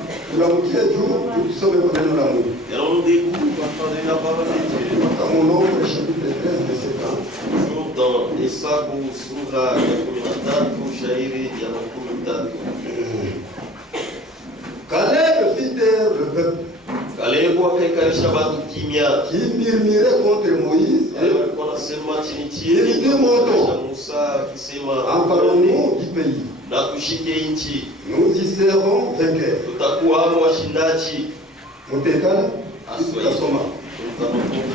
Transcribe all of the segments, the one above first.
Et on nous découvre afin de la parole de Dieu. Toujours dans Esabu Sura ya 13 shairi ya 13. Caleb, fils de Caleb akaikarisha watu kimya. qui murmurait contre Moïse Alikuwa anasema chini chini Il dit moto. Musa akisema emparons-nous du pays. na tushike nchi. Nous y serons vainqueurs. Tutakuwa hapo washindaji. Mutekala, tutasoma.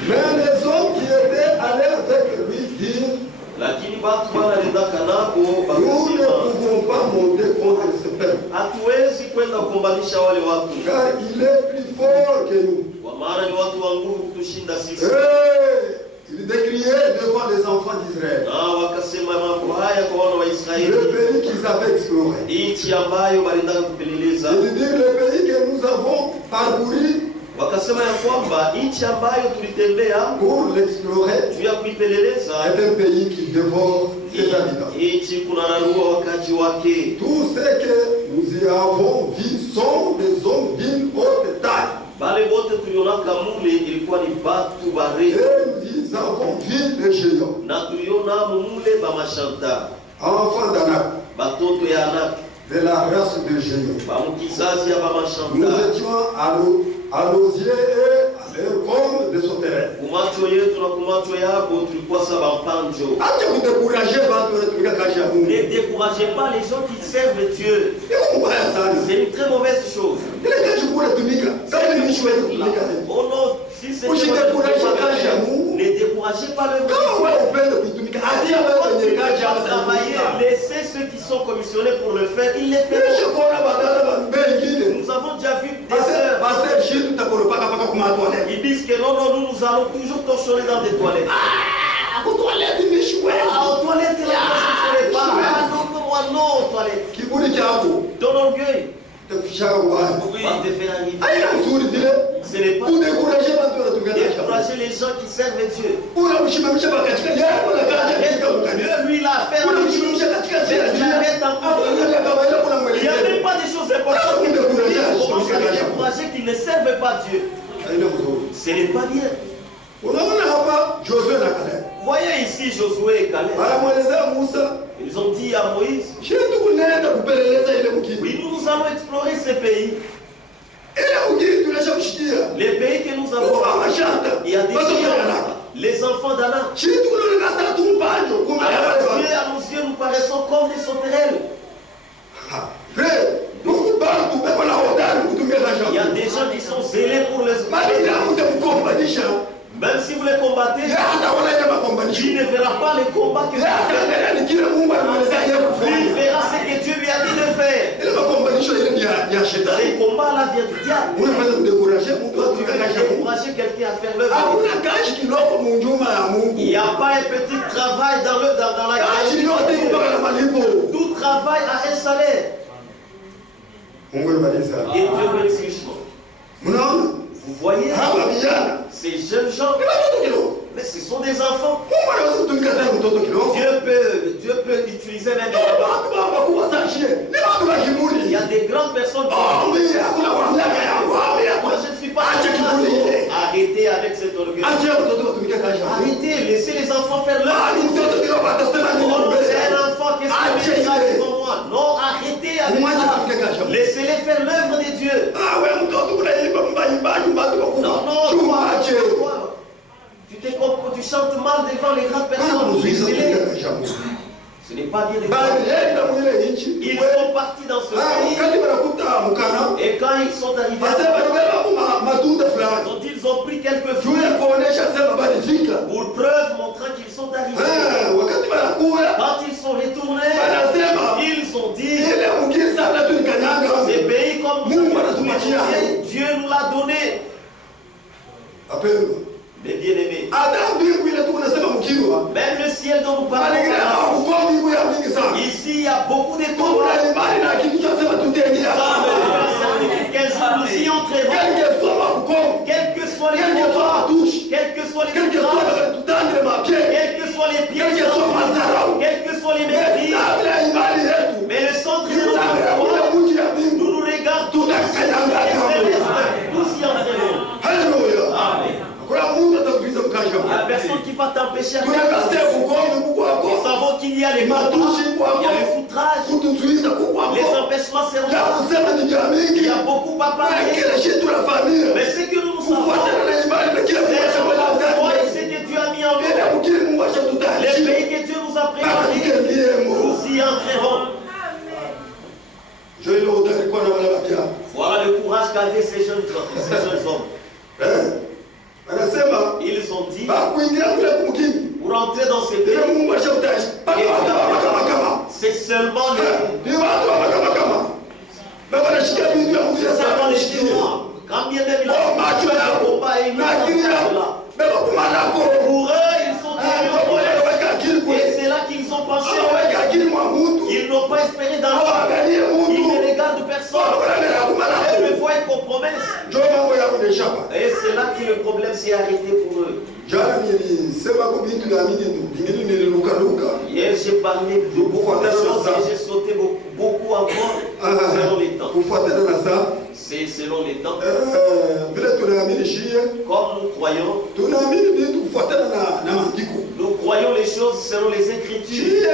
Mais les hommes qui étaient allés avec lui dirent, Lakini watu wanaendaka nabo nous ne wakasema pouvons pas monter contre ce peuple, hatuwezi kwenda kukombanisha wale watu car il est plus fort que nous. kwa maana ni watu wa nguvu kutushinda sisi. Il décriait devant les enfants d'Israël Na wakasema mambo haya kwa wana wa le Israeli, pays qu'ils avaient exploré. nchi ambayo waliendaka kupeleleza. Il dit le pays que nous avons parcouru Wakasema ya kwamba nchi ambayo tulitembea pour l'explorer juu ya kuipeleleza est un pays qui dévore ses habitants. nchi kunararua wakaji wake. Tout ce que nous y avons vu sont des hommes d'une haute taille. Bale wote tulionaka mule ilikuwa ni batu Et barefu, nous y avons vu les géants, na tuliona mule bamashanta enfants d'Anak, batoto ya Anak de la race de géants. bamukizazi ya Nous bamashanta. étions à nos yeux et à leurs comme des sauterelles. Kumacho yetu na kumacho yabo tulikuwa saba mpanjo. Acha kudekuraje watu wanatumika kazi ya Mungu. Ne découragez pas les gens qui servent Dieu. Iko mbaya sana. C'est une très mauvaise chose. Ile kazi kule tumika. Kama ni mishwezi kutumika. Oh non, si c'est Usidekuraje kazi ya Mungu. ne découragez pas le Kama wewe upende kuitumika, acha wewe kwenye kazi ya travailler, Mungu. laissez ceux qui sont commissionnés pour le faire, ils les feront. Nisha kuona badala ba mbengine. Nous avons déjà vu des sœurs. Pasteur Gilles tutakoropaka paka kuma toilette. Ils disent que non, non, nous allons toujours torchonner dans des toilettes. Ako toilette ni mishwezi. Ah, aux toilettes, là, je ne ferai pas. Ah, non, non, moi, non, aux toilettes. Kiburi chako Ton orgueil tafishaka kubaya. va te faire arriver. Haina mzuri vile. Ce n'est pas Kudekuraje watu wanatumika kazi ya Mungu. décourager les gens qui servent Dieu. Unamshimamisha katika yeye kuna kazi katika Dieu, kanisa. lui, il a fait. Unamshimamisha katika njia. Angalia kama ile kuna Il n'y a mwelekeo. même pas des choses importantes. Il commence à les décourager qu'ils ne servent pas Dieu. Haina mzuri. Ce n'est pas bien. Unaona hapa Josué na Caleb. Voyez ici Josué et Caleb. Anamwelezea Musa, Ils ont dit à Moïse, "Shetu kunaenda kupeleleza ile mkini." oui, nous allons explorer ces pays. Ile mkini tunashamshikia. Les pays que nous avons. Kwa mashanta. Il y a des gens, les enfants d'Anak. Shetu kunaona sana tumpanjo. Kumbe À nos yeux, nous paraissons comme des sauterelles. Frère, nous partout beko na hodari kutumia Il y a shamba. des gens qui sont zélés pour les Bali na mtamkombanisha. même si vous les combattez, Yeye hata wala ile makombanisho. tu ne verras pas les combats que Yeye ataangalia ni kile Mungu alimwelezea yeye il kufanya. verra ce que Dieu lui a dit de faire. Ile makombanisho ile ni ya shetani. Les combats là viennent du diable. Unaweza kudekuraje mtu Toi, tu atumika veux kazi ya Mungu. décourager quelqu'un à faire l'œuvre. Hakuna kazi kiloko munjuma ya Il Mungu. n'y a pas un petit travail dans la Kazi yote création. mpaka na malipo. Tout travail a un salaire. Mungu abariki sana. Et Dieu bénisse richement. Mnaona? Vous voyez Hapa vijana. ces jeunes gens, Ni watoto kidogo. mais ce sont des enfants. Mungu anaweza kutumika tena mtoto kidogo. Dieu peut utiliser même. Watu wakubwa sana shie. Ni watu wa Il y kiburi. a des grandes personnes qui Oh, mimi hakuna wamlaka yangu. moi je ne suis pas Acha kiburi ile. arrêtez avec cet orgueil. Acha watoto watumike kazi ya Mungu. Arrêtez, laissez les enfants faire Ah, leur. ni mtoto kidogo atasema ni Oh, mbele. c'est un enfant qui est devant moi. Non, arrêtez avec Mwache ça. atumike kazi ya Mungu. Laissez-les faire l'œuvre de Dieu. Ah, wewe mtoto unaimba mbaimba watu wakubwa. Non, non, Tuache. toi, tu chantes mal devant les grandes Kana personnes. kuzuiza Laissez-les. kutumika kazi ya Mungu. Ce n'est pas bien de Bali faire. yenda mwile nchi. Ils sont partis dans ce pays. Wakati wanakuta mkana. Et quand ils sont arrivés, Wasema nibeba matunda fulani. quand ils ont pris quelques Juu fruits ya kuonesha sema bali fika. pour preuve montrant qu'ils sont arrivés. Wakati wanakuya Quand ils sont retournés, wanasema ils ont dit, ile mkini sana tu nikanyanga. ces pays comme Mungu anatupatia. Dieu nous l'a donné. Apendo. Mais bien aimés, Hata mbingu ile tu unasema mkinwa. même le ciel dont nous Bali ile parlons, uko mbingu ya mingi sana. ici il y a beaucoup de Kuna combats. imani na kitu cha sema tutengea. Quel jour nous y entrerons, Quelque soit uko. quels que soient les Quelque soit combats, touche. quels que soient les Quelque soit combats, tutandre mapie. quels que soient les pieds, Quel que soit mazarau. quels que soient les mépris, Sabila imani yetu. mais le centre de Tunataka notre foi, kule mji ya mbingu. nous nous regardons, Tutakanya péché à nous savons qu'il y a les contrats, il y a le foutrage, les empêchements seront. Il y a beaucoup à parler. Mais ce que nous savons, c'est la foi et ce que Dieu a mis en nous. Les pays que Dieu nous a préparés, nous y entrerons. Voilà le courage qu'avaient ces jeunes hommes. Ils ont dit pour entrer dans ces pays, c'est seulement les Chinois. Quand bien même il pour eux, ils sont devenus et c'est là qu'ils ont pensé. Ils n'ont pas espéré dans l'homme. Ils ne regardent personne. Ils le voient comme promesse. Et c'est là que le problème s'est arrêté pour eux. Hier, j'ai parlé de beaucoup de choses et j'ai sauté beaucoup encore selon les temps. C'est selon les temps. Comme nous croyons, nous croyons les choses selon les Écritures.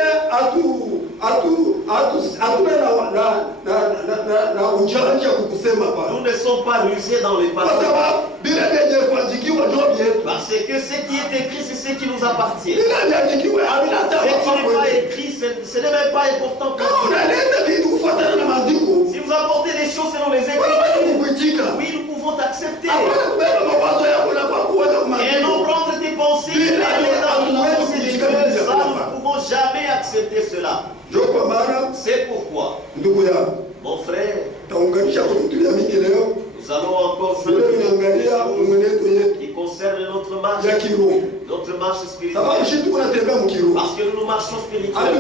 Nous ne sommes pas rusés dans les passés. Parce que ce qui est écrit, c'est ce qui nous appartient. Ce qui n'est pas écrit, ce n'est même pas important pour nous. Si vous apportez des choses selon les Écritures, oui, nous pouvons t'accepter. Et non prendre tes pensées et aller dans la pensée de Dieu, ça, nous ne pouvons jamais accepter cela. C'est pourquoi, mon frère, nous allons encore jouer qui concerne notre marche spirituelle. Parce que nous marchons spirituellement.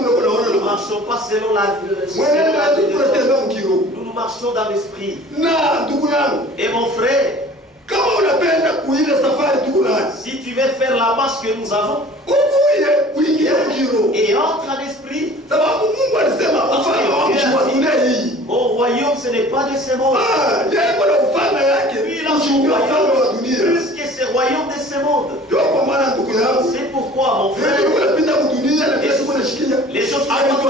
Nous ne marchons pas selon la nous marchons dans l'esprit. Et mon frère, si tu veux faire la marche que nous avons, et entre en esprit, mon royaume ce n'est pas de ce monde. Lui, il a son royaume plus que ce royaume de ce monde. C'est pourquoi, mon frère, les choses qui nous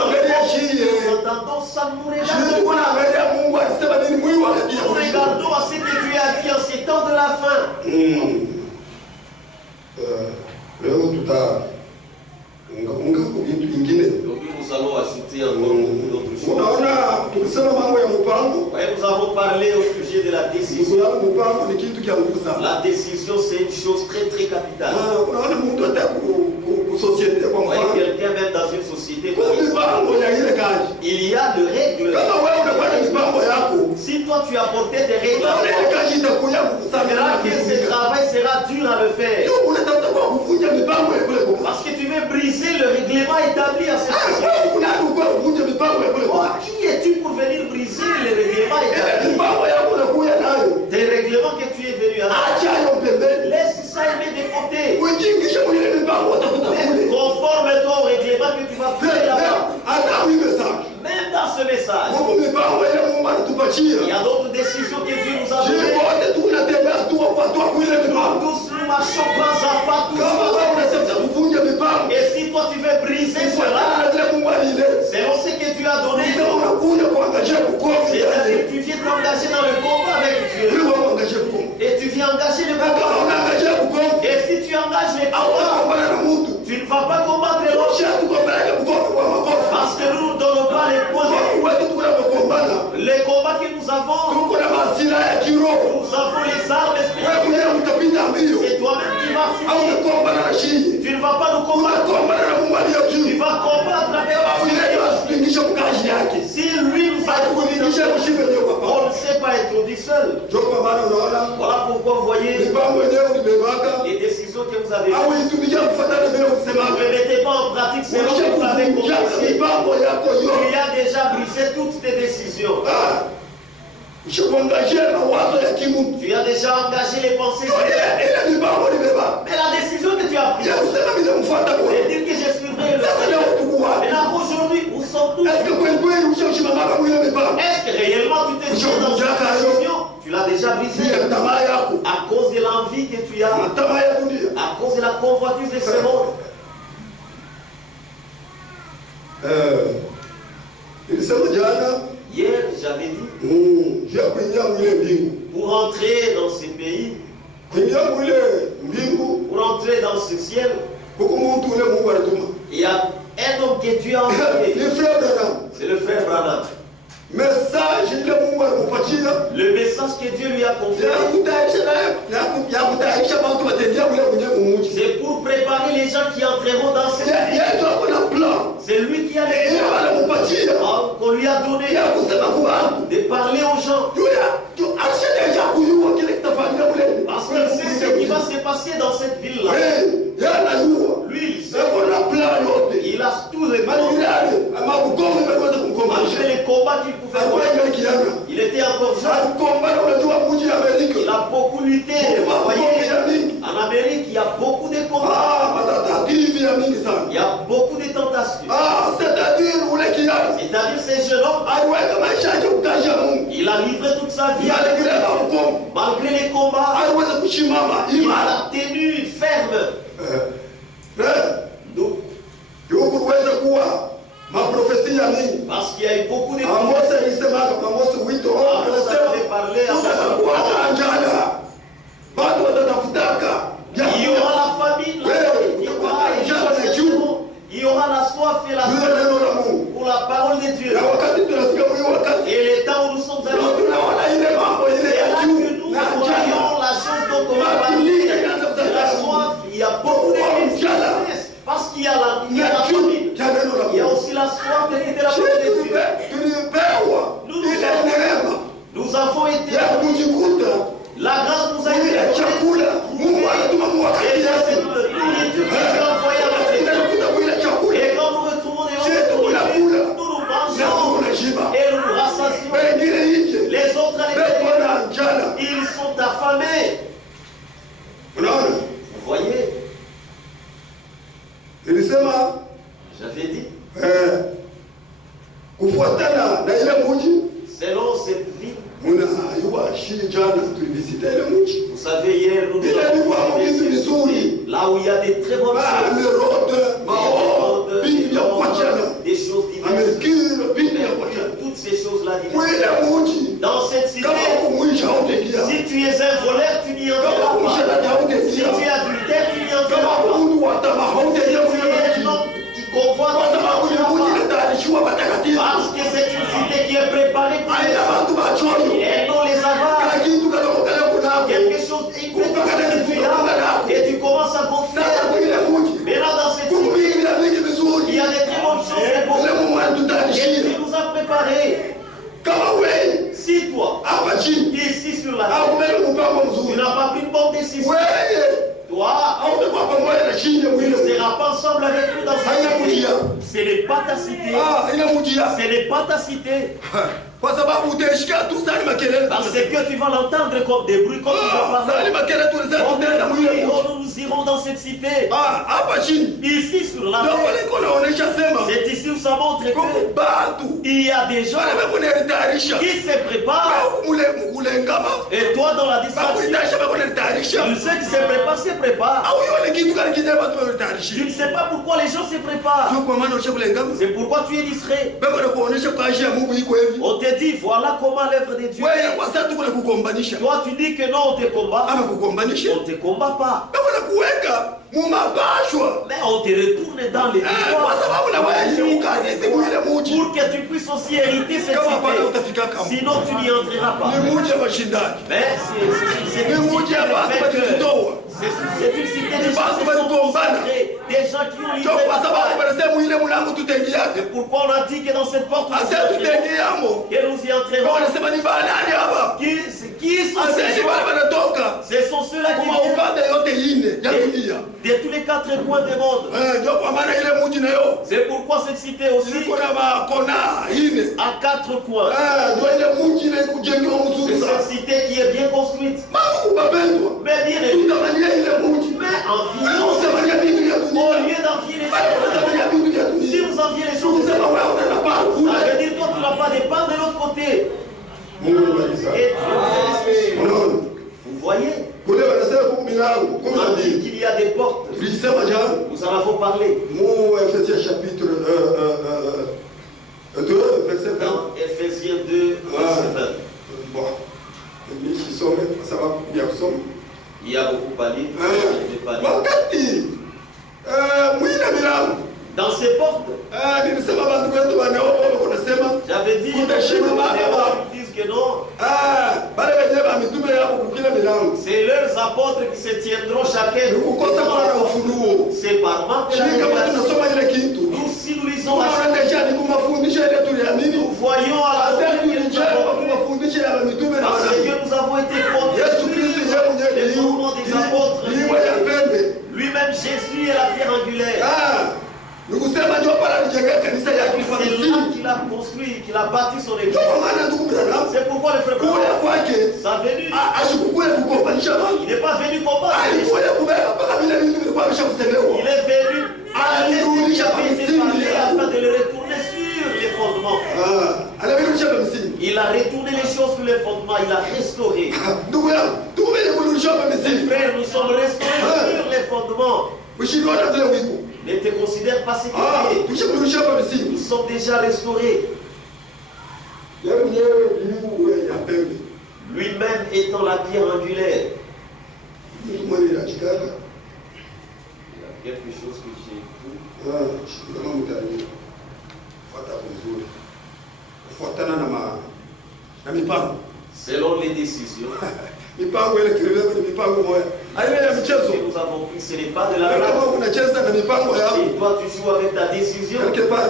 entendons, ça nous regarde. Nous regardons à ce que Dieu a dit en ces temps de la fin. Aujourd'hui, nous allons ajouter encore beaucoup d'autres choses. Nous avons parlé au sujet de la décision. La décision, c'est une chose très très capitale. Quelqu'un même dans une société, il y a de règles. Si toi tu as porté des règles, que ce travail sera dur à le faire. Parce que tu veux briser le règlement établi à cette société. Qui es-tu pour venir briser le règlement établi? Des règlements que tu es venu à laisse ça aimer de côté. Conforme-toi au règlement que tu vas faire là-bas. Même dans ce message, il y a d'autres décisions que Dieu nous a données. Tous nous marchons pas à pas tous. Et si toi tu veux briser cela, selon ce que Dieu a donné, c'est-à-dire que tu viens t'engager dans le combat avec Dieu. Et tu viens engager le combat. Et si tu engages les combats, tu ne vas pas combattre l'autre. Parce que nous ne donnons pas les points. Les combats que nous avons, nous avons les armes spirituelles. C'est toi-même qui vas fouiller. Tu ne vas pas nous combattre. Tu vas combattre avec Dieu. Si lui nous a introduit, on ne sait pas introduit seul. Voilà pourquoi vous voyez les décisions que vous avez prises. Ne mettez pas en pratique selon que vous avez commencé. Tu as déjà brisé toutes tes décisions. Tu as déjà engagé les pensées. Mais la décision que tu as prise, c'est dire que je suivrai le Seigneur. Et là aujourd'hui, où sommes-nous? Est-ce que réellement tu t'es dit dans cette décision? Tu l'as déjà brisé à cause de l'envie que tu as, à cause c'est la convoitise de ce monde. Hier, j'avais dit, pour entrer dans ces pays, pour entrer dans ce ciel, il y a un homme que Dieu a envoyé. C'est le frère Branham. Le message que Dieu lui a confié, c'est pour préparer les gens qui entreront dans ce pays. C'est lui qui a les plans qu'on lui a donné de parler aux gens. Parce qu'il sait ce qui va se passer dans cette ville-là. Lui, il a tous les plans. Malgré les combats qu'il pouvait faire, il était encore jeune. Il a beaucoup lutté. Vous voyez, en Amérique, il y a beaucoup de combats. Il y a beaucoup de tentations. C'est-à-dire ces jeunes hommes, il a livré toute sa vie malgré les combats. Il a tenu ferme. Parce qu'il y a eu beaucoup de prophéties. Il y aura la famine, il y aura la soif et la faim pour la parole de Dieu. Et les temps où nous sommes allés, c'est là que nous voyons la chose dont on va parler. La soif, il y a beaucoup d'églises. Parce qu'il y a la famine. Il y a aussi la soif de la parole de Dieu. Nous avons été. La grâce nous a été donnée. Et c'est le nourriture que Dieu a envoyé à notre vie. Et quand nous retrouvons des gens, nous nous mangeons et nous nous rassasions. Les autres à l'extérieur, ils sont affamés. Vous voyez? J'avais dit. Selon cette vie, vous savez, hier, nous avons là où il y a des très bonnes choses, des choses diverses, toutes ces choses-là diverses. Dans cette cité, si tu es un voleur, tu n'y entreras pas. Si tu es adultère, tu n'y entreras pas. Si tu es un homme qui convoite, parce que c'est une cité qui est préparée pour les gens. Et non les avares. Quelque chose et tu commences à gonfler. Mais là dans cette cité, il y a des très bonnes choses. Et tu nous as préparé. Si toi, ici sur la terre, tu n'as pas pris une bonne décision, toi, tu ne seras pas ensemble avec nous dans cette cité. Ce n'est pas ta cité. Ce n'est pas ta cité. Parce que tu vas l'entendre comme des bruits, comme tu vas parler. Nous irons dans cette cité. Ici sur la terre. C'est ici où ça montre qu'il y a des gens qui se préparent. Et toi dans la distraction, tu sais qui se prépare, se prépare. Tu ne sais pas pourquoi les gens se préparent. C'est pourquoi tu es distrait. On te dit, voilà comment l'œuvre de Dieu. Toi, tu dis que non, on te combat. On ne te combat pas. Mais on te retourne dans les histoires pour que tu puisses aussi hériter cette cité. Sinon, tu n'y entreras pas. Mais c'est une cité des gens qui ont livré. C'est pourquoi on a dit que dans cette porte, que nous y entrerons. Qui sont ces gens? Ce sont ceux-là qui viennent de tous les quatre coins du monde. C'est pourquoi cette cité aussi a quatre coins. C'est cette cité qui est bien construite. Mais bien mais enviez au lieu d'envier les gens. Si vous enviez les gens, ça veut dire que toi tu n'as pas de part de l'autre côté. Et vous voyez, on dit qu'il y a des portes. Nous en avons parlé. Ephésiens chapitre 2, verset 20. Dans Ephésiens 2, verset 20. Bon. Ça va bien ensemble. Il y a beaucoup à lire. Dans ces portes, j'avais dit, ils disent que non. C'est leurs apôtres qui se tiendront chacun. C'est par manque de la révélation. Nous, si nous lisons la Bible, nous voyons à la suite que nous avons été formés les mouvements des apôtres. Lui-même, Jésus est la pierre angulaire. C'est là qu'il a construit, qu'il a bâti son église. C'est pourquoi le frère sa venue, il n'est pas venu combattre. Il est venu à l'esprit qui avait été parlé afin de le retourner sur les fondements. Il a retourné les choses sur les fondements, il a restauré. Mes frères, nous sommes restaurés sur les fondements. Ne te considère pas sécurisé. Nous sommes déjà restaurés. Lui-même étant la pierre angulaire. Il y a quelque chose que j'ai vu. Selon les décisions que nous avons prises, ce n'est pas de la race. Si toi tu joues avec ta décision, quelque part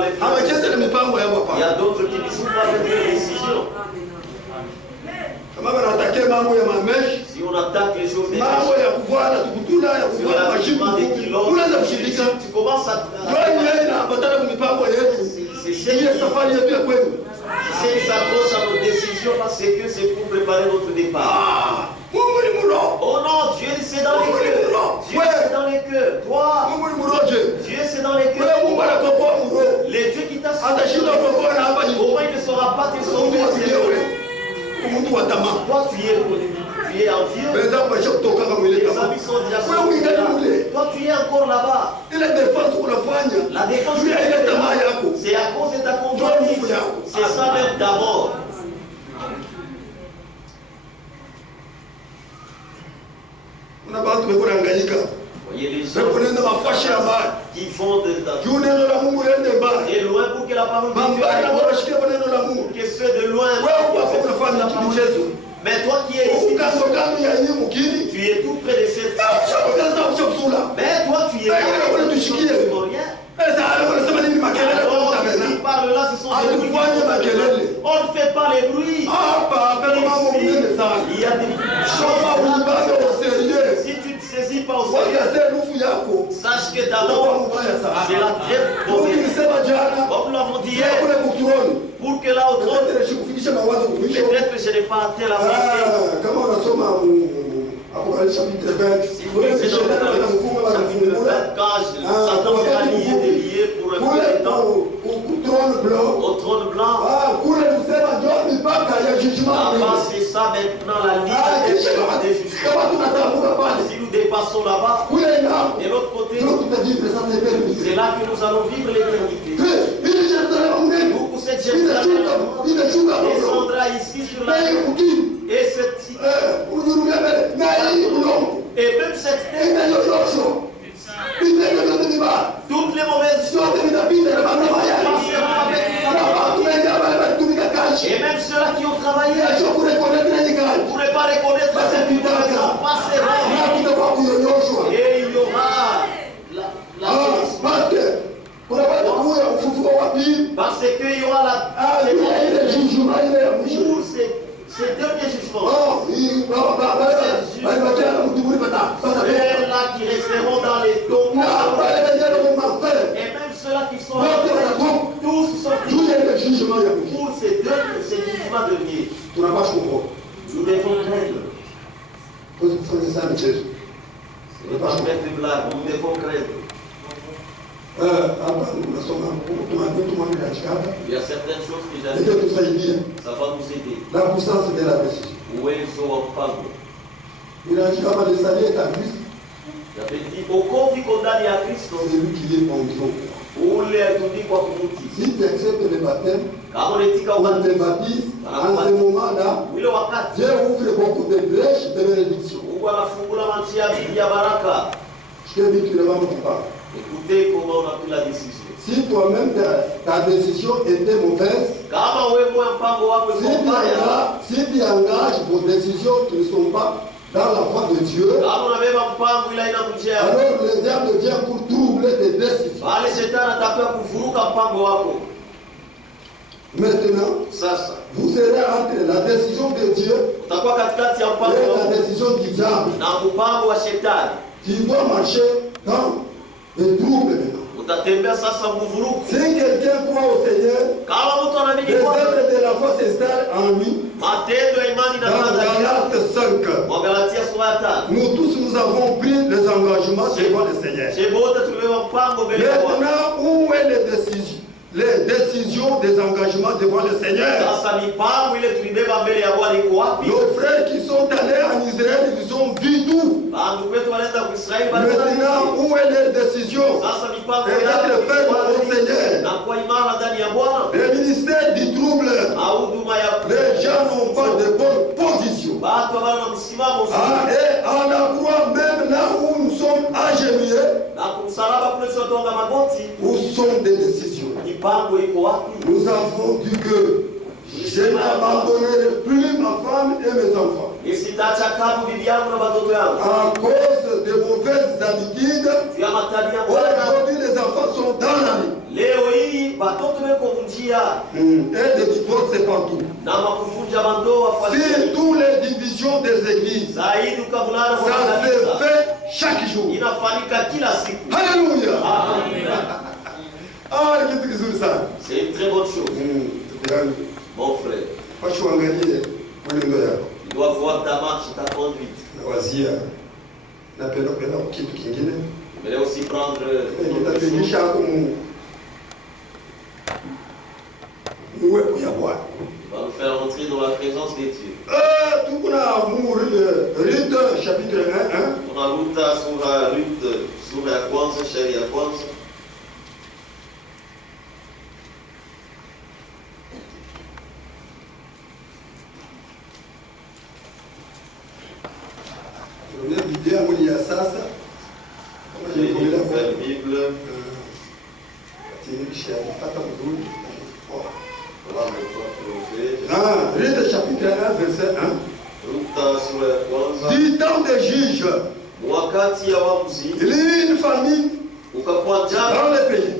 les frères, il y a d'autres qui ne jouent pas avec leurs décisions. Si on attaque les choses des mèches, sur l'attachement des kilos, tu commences à... C'est ce qui s'accroche à nos décisions parce que c'est pour préparer notre départ. Oh non, Dieu c'est dans les cœurs. Dieu c'est dans les cœurs. Toi, Dieu c'est dans les cœurs. Les dieux qui t'ont sauvé, au moins il ne saura pas te sauver. Toi tu es envieux. Les amis sont déjà sauvés. Toi tu es encore là-bas. La défense c'est à cause de ta convoitise. C'est ça même d'abord. Voyez les gens qui font de et loin pour que la parole de Dieu pour que ceux de loin. Mais toi qui es ici, tu es tout près de cette. Mais toi tu es rien. Qui parle là, ce sont des bruits. On ne fait pas les bruits. Il y a des choses. Si tu ne te saisis pas au sérieux, sache que ta langue, c'est la très mauvaise. Comme nous l'avons dit hier, pour que là au trône, peut-être que je n'ai pas atteint la pensée. Chapitre 20, si vous lisez dans le chapitre 20, quand Satan sera lié pour un peu de temps au trône blanc, là-bas c'est ça maintenant la ligne des jugements. Si nous dépassons là-bas, de l'autre côté, c'est là que nous allons vivre l'éternité. Pour cette Jérusalem descendra ici sur la terre. Et cette cité, et même cette terre, toutes les mauvaises choses et même ceux-là qui ont travaillé ne pourraient pas reconnaître cette situation, passeront et il y aura la parce qu'il y aura la c'est dernier jugement. Ceux-là qui resteront dans les tombes. Et même ceux-là qui sont tous sont pour ces jugements derniers. Nous devons craindre. Ce n'est pas mettre de blague, nous devons craindre. Il y a certaines choses que j'ai dit, ça va nous aider. La puissance de la décision. Où est son parle? Il a dit comment les alliés établissent. C'est lui qui est en trône. Si tu acceptes le baptême, on te baptise, en ce moment-là, Dieu ouvre beaucoup de brèches de bénédiction. Je te dis que tu ne vas pas. Écoutez comment on a pris la décision. Si toi-même ta décision était mauvaise, si tu engages vos décisions qui ne sont pas dans la voie de Dieu, alors le diable vient pour troubler tes décisions. Maintenant, vous serez entre la décision de Dieu et la décision du diable. Tu dois marcher dans le trouble maintenant. Si quelqu'un croit au Seigneur, les œuvres de la foi s'installent en lui. Dans Galates 5, nous tous nous avons pris les engagements devant le Seigneur. Maintenant, où est les décisions des engagements devant le Seigneur? Nos frères qui sont allés en Israël, ils ont vu tout. Maintenant, où est leur décision? Et d'être ferme au Seigneur. Le ministère du trouble. Les gens n'ont pas de bonne position. Et on la croit même là où nous sommes agenouillés. Où sont des décisions? Nous avons dit que je n'abandonnerai plus ma femme et mes enfants. À cause de mauvaises habitudes, aujourd'hui les enfants sont dans la rue. Et les divorces c'est partout. Si toutes les divisions des églises, ça se fait chaque jour. Alléluia. C'est une très bonne chose. Mon frère, tu dois voir ta marche, ta conduite. Mais aussi prendre va nous faire entrer dans la présence de Dieu. Ruth chapitre 1. Tunaruta sura ya kwanza, shairi ya kwanza. Bible. Ruth chapitre 1 verset 1. Du temps des juges, il y a une famille dans le pays.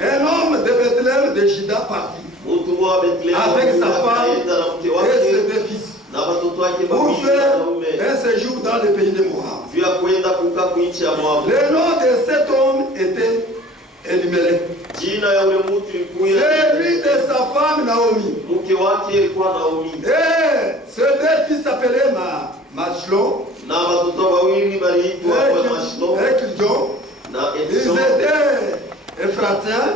Un homme de Bethléem de Juda partit avec sa femme et ses deux fils pour faire un séjour dans le pays de Moab. Le nom de cet homme était Elimelech. Celui de sa femme Naomi. Et ces deux fils s'appelaient Machlon et Kiljon. Ils étaient Ephratiens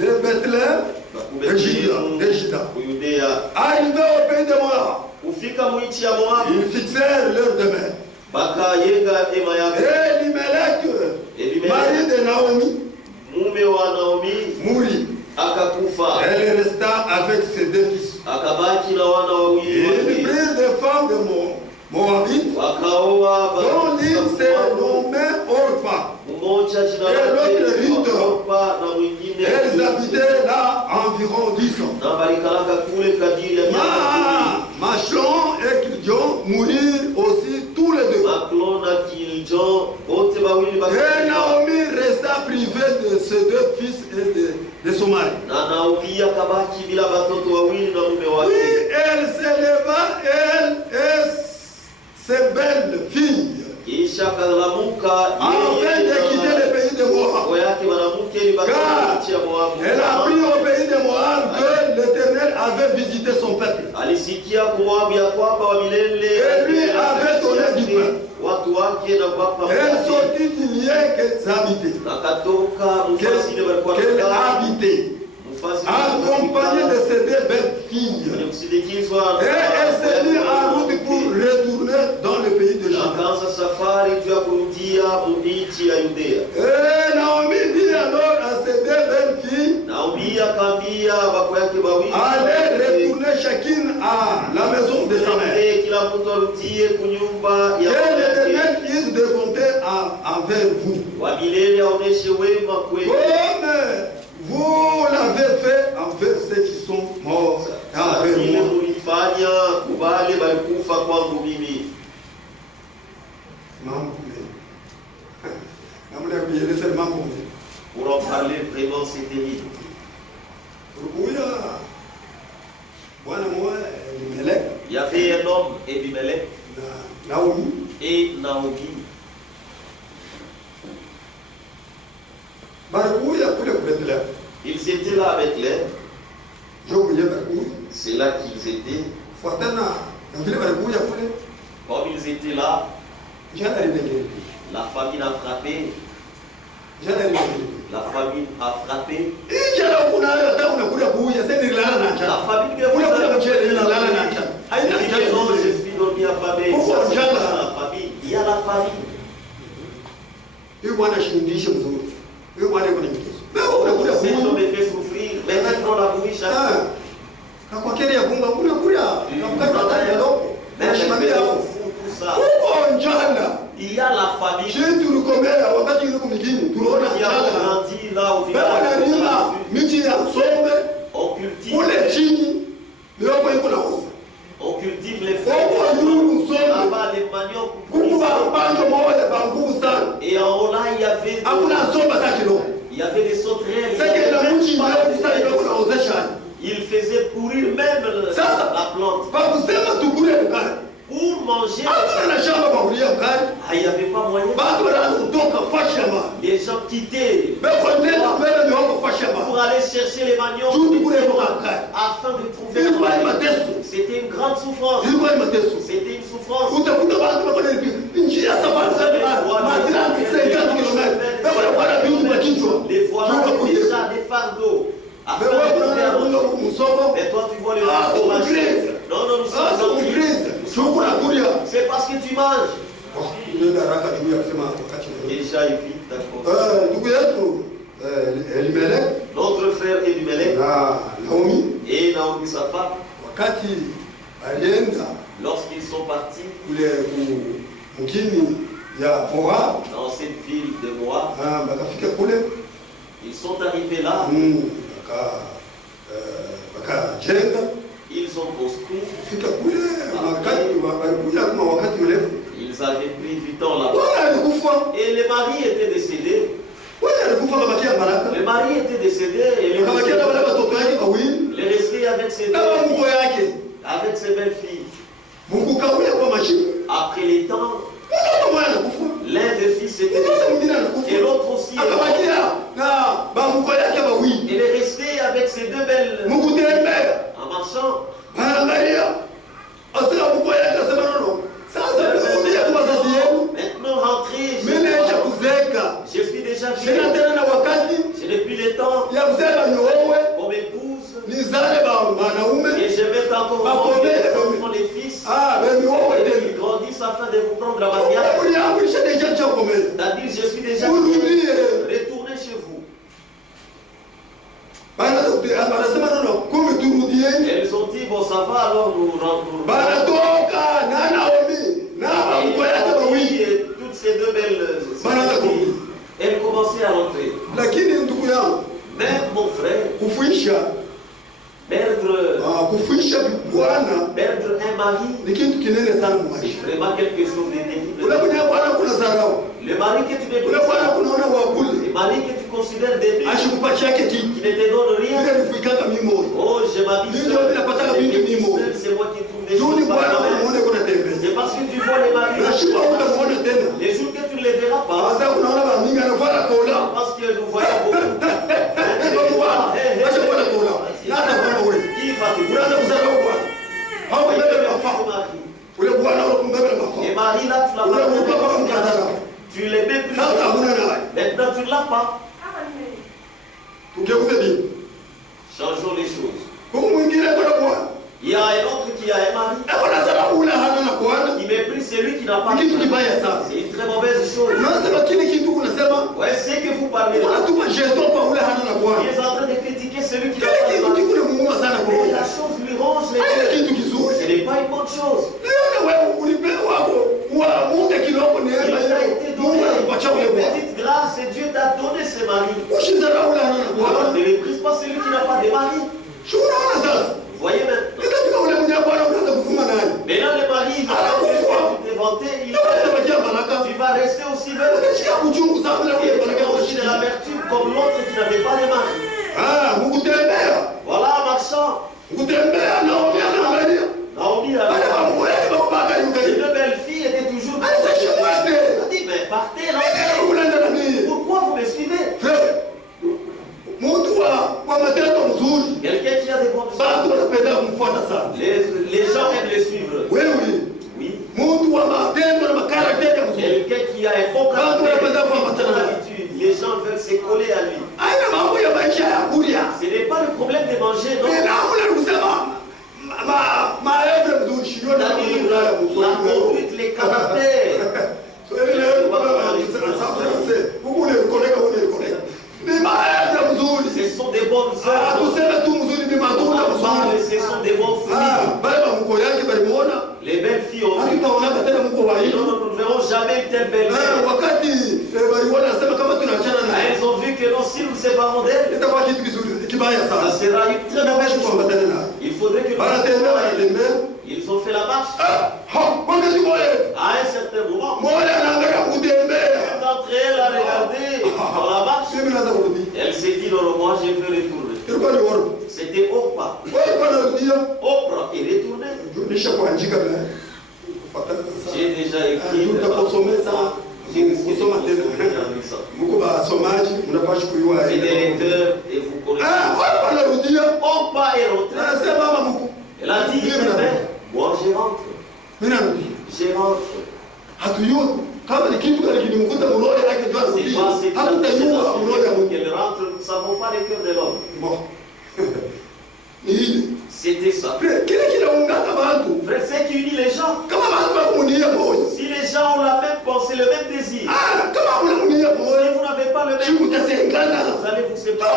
de Bethléem de Juda. Arrivés au pays de Moab, ils fixèrent leur demeure. Et Elimelech, mari de Naomi, mourit. Elle resta avec ses deux fils. Ils prirent des femmes de Moabite, dont l'une s'est nommée Orpa, et l'autre Ruth. Elles habitaient là environ 10 ans. Machlon et Kiljon moururent aussi tous les deux. Et Naomi resta privée de ses deux fils et de son mari. Puis elle s'éleva, elle et ses belles filles, afin de quitter le pays de Moab. Car elle a appris au pays de Moab que l'Éternel avait visité son peuple. Et lui avait donné du pain. Elle sortit du lien qu'elle habitait, accompagnée de ses deux belles filles. Et elle s'est mise en route pour retourner dans le pays de Juda. Naomi dit alors à ses deux belles filles, allez retourner chacune à la maison de sa mère. Que l'Éternel puisse de bonté envers vous. Comme vous l'avez fait envers ceux qui sont morts envers moi. Pour en parler vraiment, c'est terrible. Il y avait un homme, Abimelech, et Naomi. Ils étaient là avec l'air. C'est là qu'ils étaient. Comme ils étaient là, la famine a frappé. La famine a frappé. Je suis dormi affamé. Il y a la famine. Cet homme est fait souffrir. Maintenant la bouche chaque il y a la famille. Il y a grandi là au village. On cultive les fruits. Là-bas les maniocs. Et en haut là il y avait des sauterelles. Il faisait pourrir même la plante. Pour manger, il n'y avait pas moyen. Les gens quittaient pour aller chercher les maniocs afin de trouver un moyen. C'était une grande souffrance. C'était une souffrance. Les voilà déjà des fardeaux. Mais toi tu vois les gens. Non, nous sommes en crise. C'est parce que tu manges. Déjà évite, d'accord. Notre frère Abimelech et Naomi sa femme, lorsqu'ils sont partis dans cette ville de Moab, ils sont arrivés là. Ils ont construit. Ils avaient pris du temps là-bas. Et le mari était décédé. Le mari était décédé et il est resté avec ses belles filles. Après les temps, l'un des fils était décédé et l'autre aussi. Il est resté avec ses deux belles en marchant. Maintenant rentrez, je suis déjà vieux. Je n'ai plus le temps pour m'épouse. Et je vais encore les fils. Et ils grandissent afin de vous prendre la mariage. C'est-à-dire je suis déjà retourné chez vous. Elles ont dit bon ça va alors nous rentrons. Et toutes ces deux belles elles commençaient à rentrer. Même mon frère perdre un mari, c'est vraiment quelque chose de terrible. Le mari que tu mets, le mari que tu considères détruit, qui ne te donne rien. Oh, je m'habille seul, c'est moi qui trouve des choses. C'est parce que tu vois les maris. Les jours que tu ne les verras pas, parce que nous voyons beaucoup. Les maris là, tu l'as pas. Tu les mets plus. Maintenant, tu ne l'as pas. Changeons les choses. Il y a un autre qui a un mari. Il méprise celui qui n'a pas de mari. C'est une très mauvaise chose. Ouais, c'est que vous parlez là. Il est en train de critiquer celui qui n'a pas de mari. Et la chose lui ronge les cœurs. Ce n'est pas une bonne chose. Il t'a été donné une petite grâce et Dieu t'a donné ce mari. Alors ne méprise pas celui qui n'a pas de mari. Vous voyez maintenant. Maintenant le mari va te vanter, tu vas rester aussi belle. Et tu vas aussi de l'amertume comme l'autre qui n'avait pas de mari. Voilà, marchand. Naomi les deux belles filles étaient toujours. Elle a dit, mais partez, rentrez. Pourquoi vous me suivez? Quelqu'un qui a des bonnes choses. Les gens aiment les suivre. Oui. Quelqu'un qui a un bon caractère, les gens veulent se coller à lui. Ce n'est pas le problème de manger, non. La conduite, les caractères. Ce sont des bonnes œuvres. Ce sont des bons fruits. Les belles filles ont vu. Nous ne verrons jamais une telle belle fille. Elles ont vu que non, si nous nous séparons d'elles, ça sera une très mauvaise chose. Il faudrait que nous... Ils ont fait la marche. À un certain moment, une d'entre elles a regardé dans la marche. Elle s'est dit, non, moi je veux retourner. C'était Orpa. Oprah est retournée. J'ai déjà écrit. C'est des lecteurs et vous connaissez. Orpa est rentrée. Elle a dit, moi je rentre. Je rentre. C'est pas qu'elle rentre, nous ne savons pas le cœur de l'homme. C'était ça. Frère, c'est qui unit les gens. Si les gens ont la même pensée, le même désir, si vous n'avez pas le même désir, vous allez vous séparer.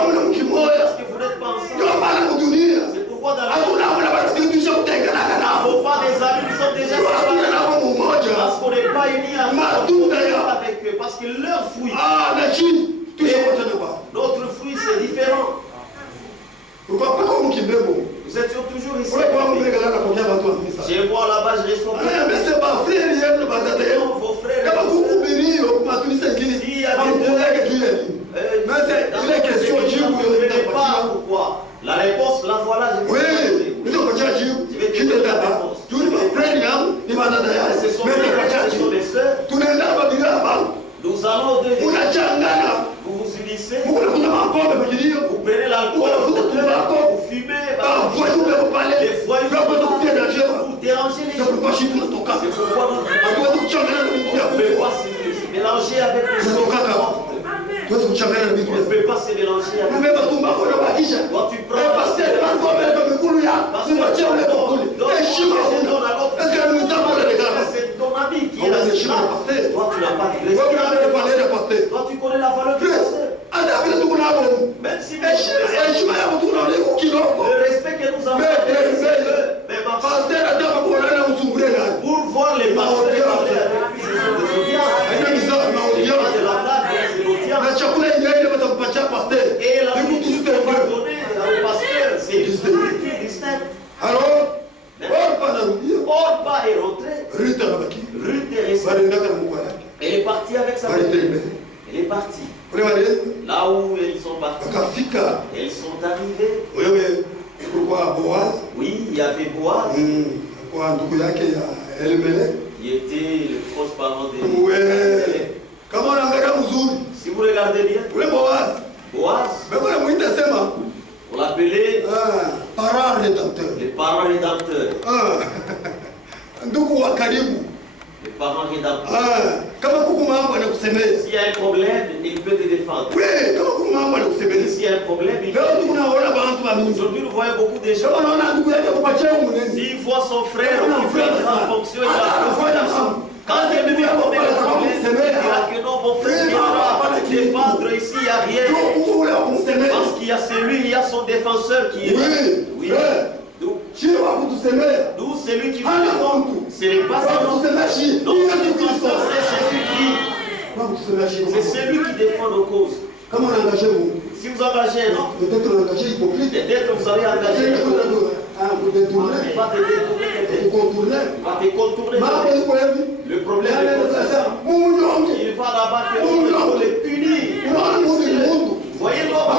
Parce que vous n'êtes pas ensemble. C'est pourquoi dans la vie, il ne faut pas des amis qui sont déjà séparés. Parce qu'on n'est pas unis avec eux. Parce que leur fruit, notre fruit, c'est différent. Vous étions toujours ici. Chez moi là-bas, je reçois vos frères. S'il y a des questions, je ne sais pas pourquoi. La réponse, la voilà, je vais te donner la réponse. Ce sont des sœurs. Nous allons vous vous unissez, vous prenez l'alcool, vous fumez, les voyous, vous dérangez les gens. C'est pourquoi nous ne pouvons pas se mélanger avec les gens. On ne peut pas se mélanger avec quand tu prends c'est ton ami qui est là. Toi tu n'as pas de respect. Toi tu connais la valeur du pasteur. Même si le respect que nous avons pour voir les pasteurs et la vie qu'on va donner au pasteur, c'est une spiritualité distincte. Alors, Orpa est rentrée. Ruth est restée. Elle est partie avec sa fille. Elle est partie. Là où ils sont partis. Elles sont arrivées. Oui, il y avait Boaz. Qui était le proche parent de si vous regardez bien, Boaz, on l'appelait les parents rédempteurs. Les parents rédempteurs. S'il y a un problème, il peut te défendre. S'il y a un problème, il peut te défendre. Aujourd'hui, nous voyons beaucoup de gens. S'il voit son frère qui fait une grande fonction, il a Quand il est venu comme il dira que non, mon frère viendra défendre ici, il n'y a rien. Parce qu'il y a celui, il y a son défenseur qui est là. Oui. Nous, c'est lui qui vous défend. Ce n'est pas notre défenseur, c'est Jésus-Christ. C'est celui qui défend nos causes. Comment engagez-vous? Si vous engagez un homme, peut-être engagé hypocrite. Peut-être que vous allez engager un homme. Vous détourner. Il va te détourner. Vous contourner. Il va te contourner. Le problème est ça. Il va là-bas pour les punir. Vous voyez l'homme?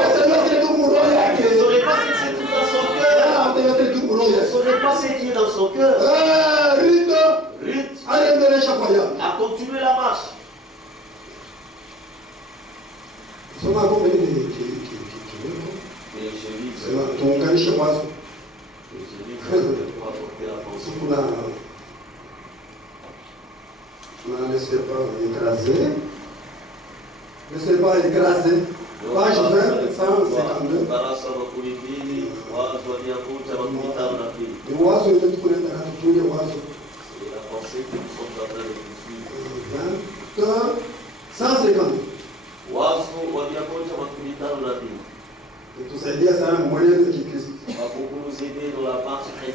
Il ne saurait pas ce qui est dans son cœur. Il ne saurait pas ce qui est dans son cœur. Ruth a continué la marche. Laissez pas écraser. Laissez pas écraser. Page 20, 152. Le oiseau est tout connaître tous les oiseaux. C'est la pensée que nous sommes en train de suivre. 150. Et tout ça dit, c'est un moyen de Christ.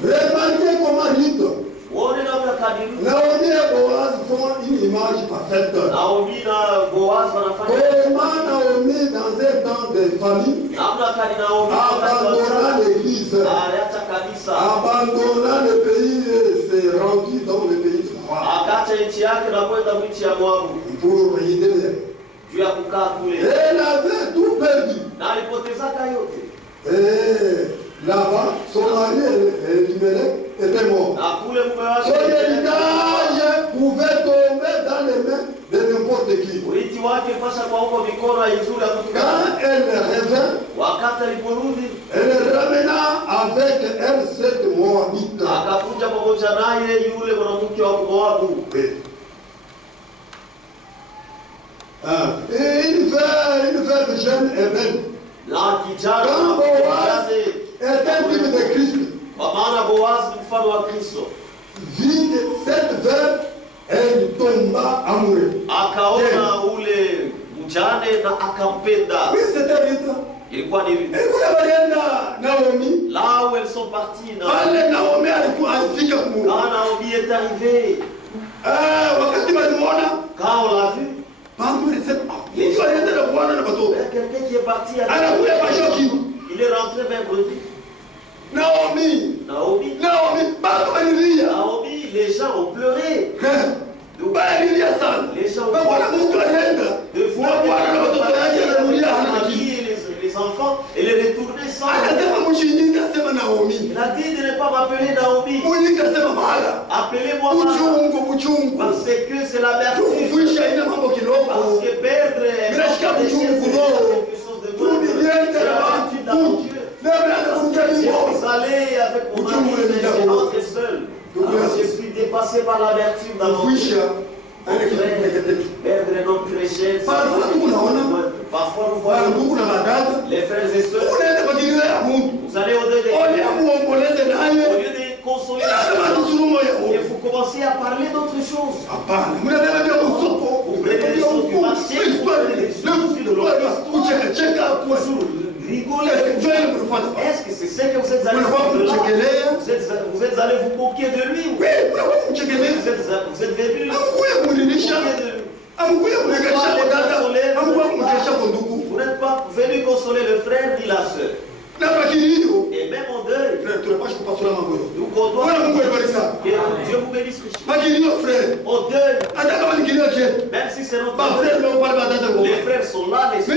Remarquez comment Ruth, Naomi et Boaz font une image parfaite. Comment Naomi, dans un temps de famille, abandonna l'église, abandonna le pays et s'est rendu dans le pays de Moab pour aider. Elle avait tout perdu. Et là-bas, son mari était mort. Son héritage pouvait tomber dans les mains de n'importe qui. Quand elle revint, elle ramena avec elle cette Moabite. Et une femme jeune et belle. Quand Boaz était type de Christ, vide cette veuve, elle tomba amoureuse. Oui, c'était Rita. Et vous l'avez Naomi. Là où elles sont parties, Naomi est arrivée. Quand on l'a vu, quelqu'un qui est parti il est rentré vendredi. Naomi, les gens ont pleuré. Les gens ont pleuré de voir les enfants et les retourner sans. Il a dit de ne pas m'appeler Naomi. Appelez-moi Mara. Parce que c'est la vertu. Parce que perdre quelque chose de bon, c'est la vertu dans Dieu. Si vous allez avec mon mari, je rentre seul. Je suis dépassé par la vertu dans mon Dieu. Perdre notre chrétien. Parfois nous voyons les frères et sœurs. Vous allez au-delà au lieu de consoler il faut commencer à parler d'autres choses. Vous prenez des choses du marché, vous prenez des choses de l'histoire. Rigoler. Est-ce que c'est ce que vous êtes allé faire? Vous êtes allé vous moquer de lui? Oui, vous êtes venu vous n'êtes pas venu consoler le frère ni la sœur. Et même en deuil, nous comptons que Dieu vous bénisse richement. Au deuil, même si c'est notre frère, les frères sont là, les sœurs.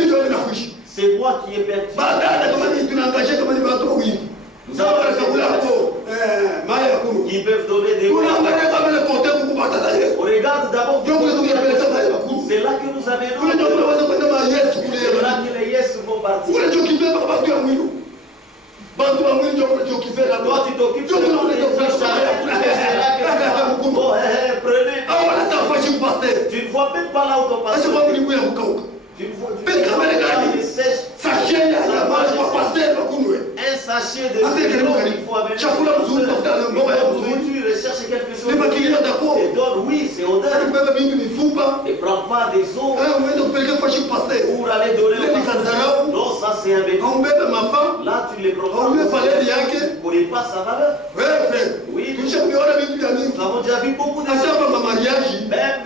C'est moi qui ai perdu. Nous avons qui peuvent donner des mots. On regarde d'abord. C'est là que nous avons. C'est là que les yes vont partir. Toi, tu t'occupes prenez. Tu ne vois même pas là où ton pasteur. Tu ne vois pas un sachet de nourriture, chercher quelque chose choses. Et donne, oui, c'est honnête. Et prends pas des os pour aller donner au pasteur. Non, ça c'est un bébé. Là, tu les prends pas. Tu ne connais pas sa valeur. Oui, nous avons déjà vu beaucoup de choses. Même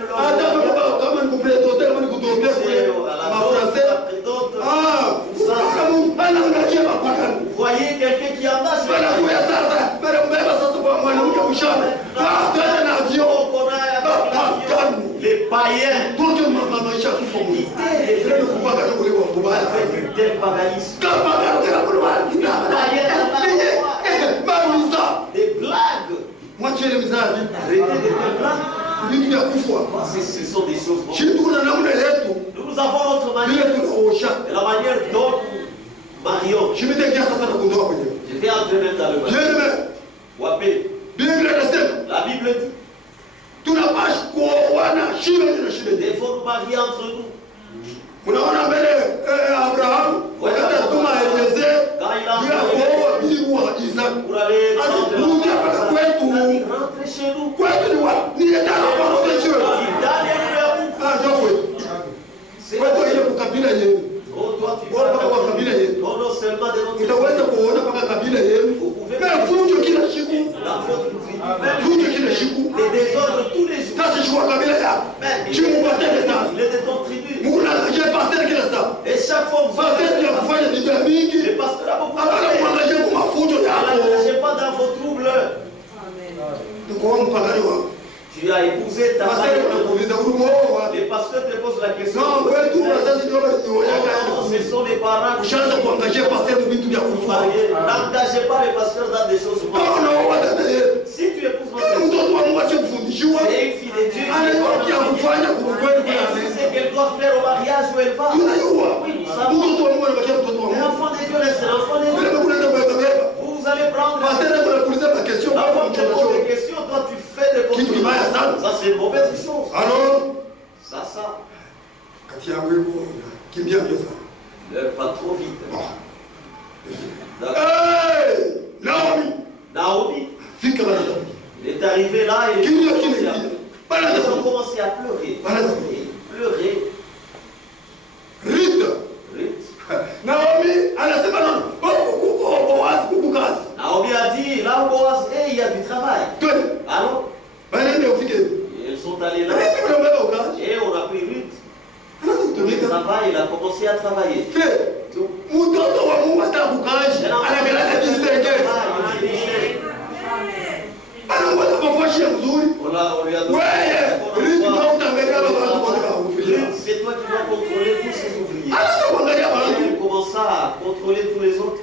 vous voyez quelqu'un qui engage les païens des blagues. Ce sont des choses. Nous avons notre manière, la manière dont Marion. Je vais entrer même dans le mariage. La Bible dit. Il faut nous marier entre nous. Quand il a pour aller rentrer chez nous. Non seulement de notre les désordres tous les jours. Les de ton tribu. Et chaque fois vous faites les pasteurs a beaucoup n'engagez pas dans vos troubles. Tu as épousé ta femme. Les pasteurs te posent la question. Ce sont les parents qui n'engagez pas les pasteurs dans des choses. Si tu épouses votre femme, c'est une fille de Dieu. C'est qu'elle doit faire au mariage où elle va. Oui, nous savons. L'enfant de Dieu reste l'enfant de Dieu. Vous allez prendre l'enfant te pose des questions, toi tu fais des questions. Ça c'est une mauvaise chose. Alors, ça. L'heure va trop vite. Naomi. Il est arrivé là et ils ont commencé à pleurer. Ruth. Naomi a dit, là où Boaz est, il y a du travail. Alors, ils sont allés là. Et on a pris Ruth. Il travaille, il a commencé à travailler. C'est toi qui dois contrôler tous ces ouvriers. Il commence à contrôler tous les autres.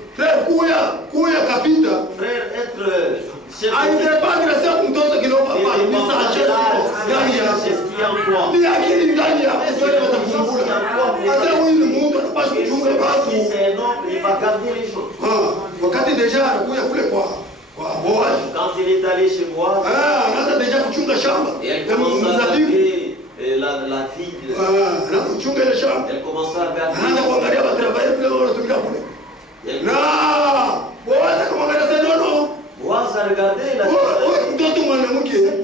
Frère, être chef quand il est allé chez moi, et elle commence à garder la fille. Elle commence à garder. Boaz a regardé la cette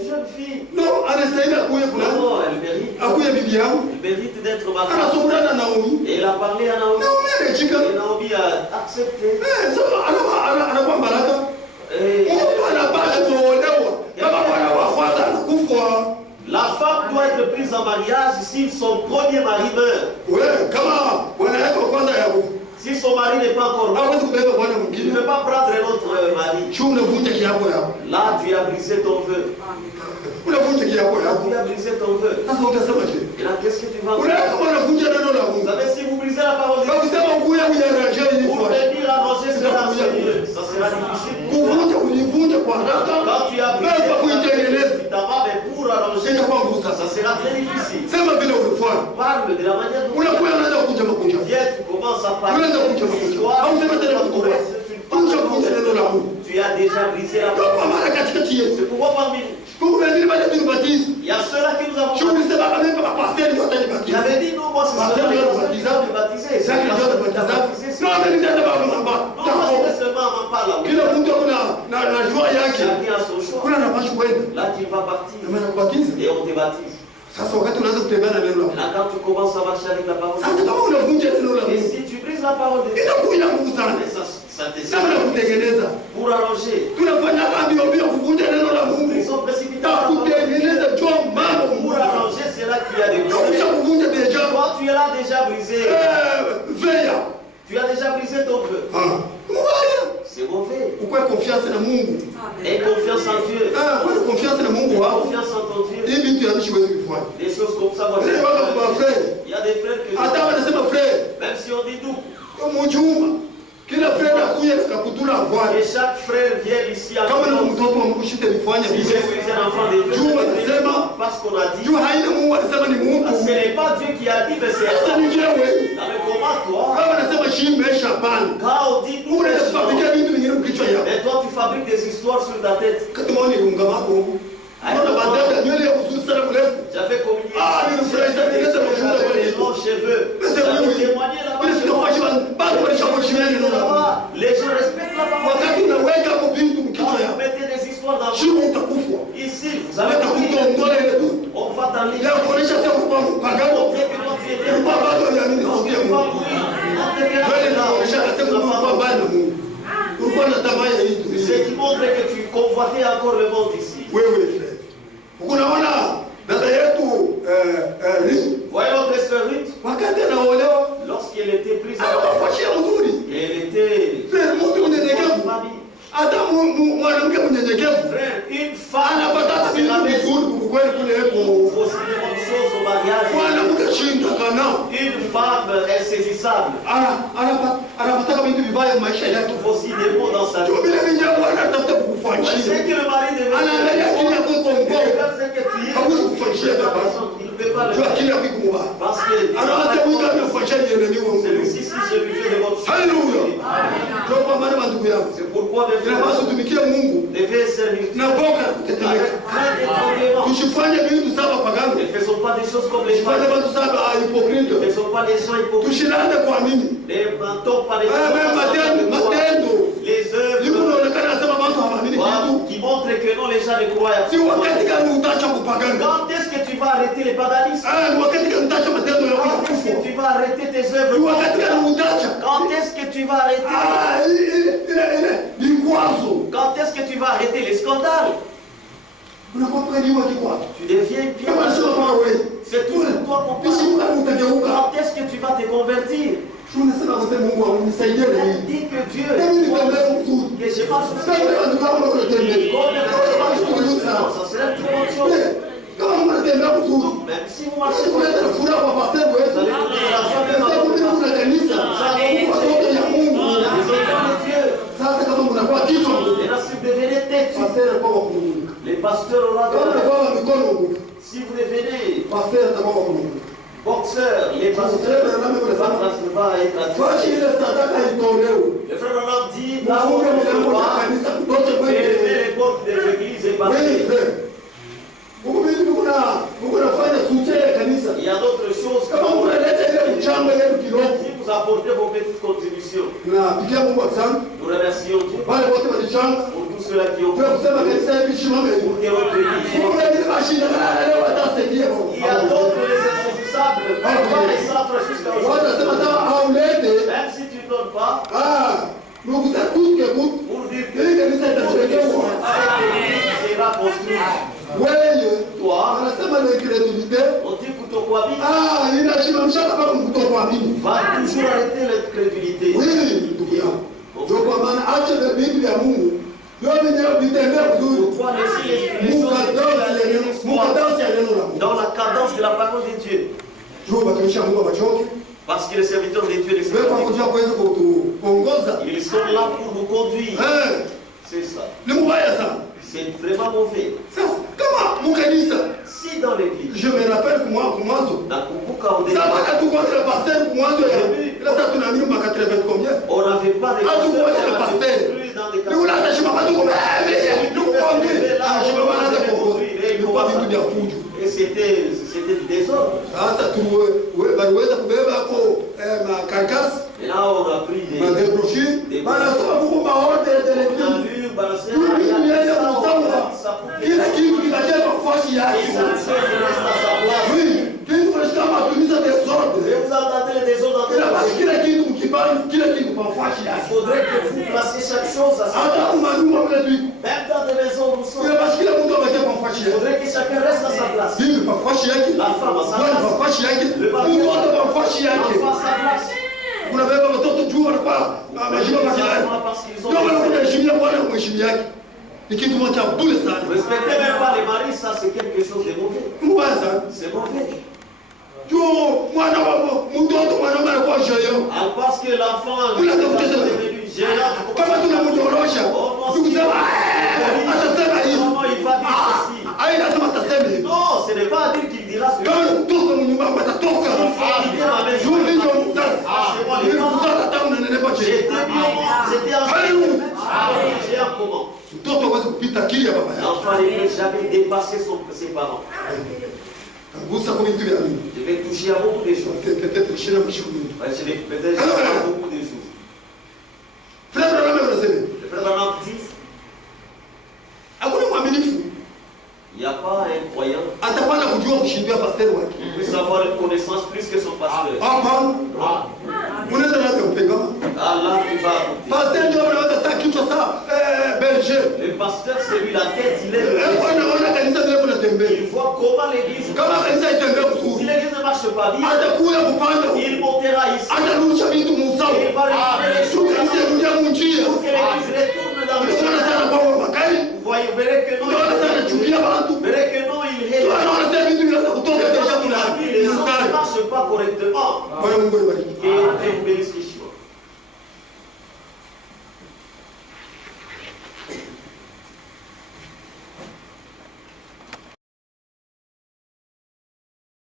jeune fille. Non, elle mérite. Elle mérite d'être ma femme. Et il a parlé à Naomi. Et Naomi a accepté. La femme doit être prise en mariage si son premier mari meurt. Si son mari n'est pas encore mort, il ne peut pas prendre un autre mari. Là, tu as brisé ton vœu. Tu as brisé ton vœu. Et là, qu'est-ce que tu vas faire? Vous savez, si vous brisez la parole de Dieu, vous venir arranger cela, ça sera difficile. Quand tu as brisé ta main pour arranger, ça sera très difficile. Parle de la manière dont tu commences à parler. Tu as déjà brisé la parole. C'est pourquoi parmi nous, il y a ceux-là qui nous avons baptisés. J'avais dit non, moi c'est ceux-là qui nous avons baptisés. Non, moi c'est seulement à ma part là. Chacun a son choix. Là, tu vas partir. Et on te baptise. Et là, quand tu commences à marcher avec la parole de Dieu, et si tu brises la parole de Dieu, ça te sert pour arranger. Ils sont précipités pour arranger, c'est là qu'il y a des problèmes. Toi, tu es là déjà brisé. Tu as déjà brisé ton feu. C'est mauvais. Pourquoi confiance en Mungu? Et confiance en Dieu. Confiance en Mungu. Confiance en ton Dieu. Des choses comme ça, moi je il y a des frères que même si on dit nous. Et chaque frère vient ici à nous. Si j'ai un enfant de Dieu, parce qu'on a dit, ce n'est pas Dieu qui a dit, mais c'est un homme. Mais comment toi, quand on dit nous, mais toi tu fabriques des histoires sur ta tête. J'avais communié les longs cheveux. Les gens respectent la parole. Quand vous mettez des histoires dans vous, ici, vous avez compris. On va t'enlever. C'est qui montre que tu convoitais encore le monde ici. Oui, frère. Voyez votre sœur Ruth, lorsqu'elle était prise elle était frère, une femme au mariage. Une femme insaisissable. Voici des mots dans sa vie. C'est que le mari de parce que celui-ci, si je lui fais de votre chose. C'est pourquoi mes frères devez servir Dieu avec crainte et tremblement. Ne faisons pas des choses comme les gens. Ne faisons pas des gens hypocrites. Ne mentons pas des gens. Les œuvres qui montrent que non, les gens ne croient pas. Quand est-ce que tu vas arrêter les paganismes? Quand est-ce que tu vas arrêter tes œuvres? Quand est-ce que tu vas arrêter? Quand est-ce que tu vas arrêter les scandales? Tu deviens bien. C'est tout pour toi mon père. Quand est-ce que tu vas te convertir? Dis que Dieu, que je marche sur ça serait une très bonne chose. Même si vous marchez sur les pasteurs auront si vous devenez boxeur, les pasteurs va être le frère Roland dit là où on ne peut pas fermer les portes des églises et partir. Il y a d'autres choses que si vous apportez vos petites contributions, nous remercions Dieu pour tous ceux-là qui ont pour que votre église il y a d'autres les insaisissables, pas les centres jusqu'à aujourd'hui. Même si tu ne donnes pas, pour dire que l'église sera construite. Toi, on dit kutokuamini. Va toujours arrêter l'incrédulité. Pourquoi laisser les dans la cadence de la parole de Dieu? Parce que les serviteurs de Dieu, ils sont là pour nous conduire. C'est ça. C'est vraiment mauvais. Si dans l'église, je me rappelle que moi, on n'avait pas de et c'était du désordre. Et là on a pris des nafasi yake. Et cette chose reste à sa place. Oui, kitu kama tuliza desordre. Et vous entendez les désordres dans Kila votre basi vie. kila kitu mkibali, kila kitu kwa nafasi Il yake. faudrait que vous placiez chaque chose à sa Hata place. umanyumba mle tu. Même dans des maisons où nous sommes, Kila basi kila mtu abaki kwa nafasi il yake. faudrait que chacun reste à sa place. Bibi kwa nafasi yake. La femme à sa Bwana kwa place. nafasi yake. Le mari Mtu wote kwa nafasi yake. l'enfant à sa place. Unabeba watoto juu wanakuwa majina Les makali. enfants parce qu'ils ont Ndio maana des- unaheshimia Bwana mheshimi yake. Ni kitu moja bure sana. Respectez même pas les maris, ça c'est quelque chose de mauvais. Mbaya sana. C'est mauvais. Juu mwana wa mtoto mwanaume anakuwa jeyo. Parce que l'enfant Vous l'avez est écouté, devenu gênant. Kama tunamnyorosha. Tukisema atasema hivi. Comment il va dire ceci? Ai lazima atasema hivi. Non, ce n'est pas à dire qu'il dira ce Kama kutoka mnyumba atatoka. Juu hizo mzazi. Ili kuzaa tangu nanenepa chini. J'étais en j'ai un comment. Mtoto hawezi kupita akili ya baba yake. L'enfant ne peut jamais dépasser ses parents. Gusa kwa vitu vya nini? Je vais toucher à beaucoup de choses. Peut-être shina mshukuru. Je vais peut-être à beaucoup de choses. Frère Branham anasema, Le frère Branham dit, hakuna mwaminifu il n'y a pas un croyant atapanda kujua kushindia pastor wake. qui puisse avoir une connaissance plus que son pasteur. Hapana. Unaweza naye kupiga. Ah là, tu vas écouter. Pastor ndio anaweza saa kichwa saa berger. Le pasteur, c'est lui la tête, il est le Anaona kanisa vile kunatembea. il voit comment l'église Kama marche. kanisa itembea Si mzuri, l'église ne marche pas bien, atakuya kupanda, il montera ici. atarudisha vitu musawa. Il va récupérer les Sio choses kanisa irudia munjia. pour que l'église retourne dans le Ndio chemin. sana kwa makali. Vous voyez, vous verrez que non,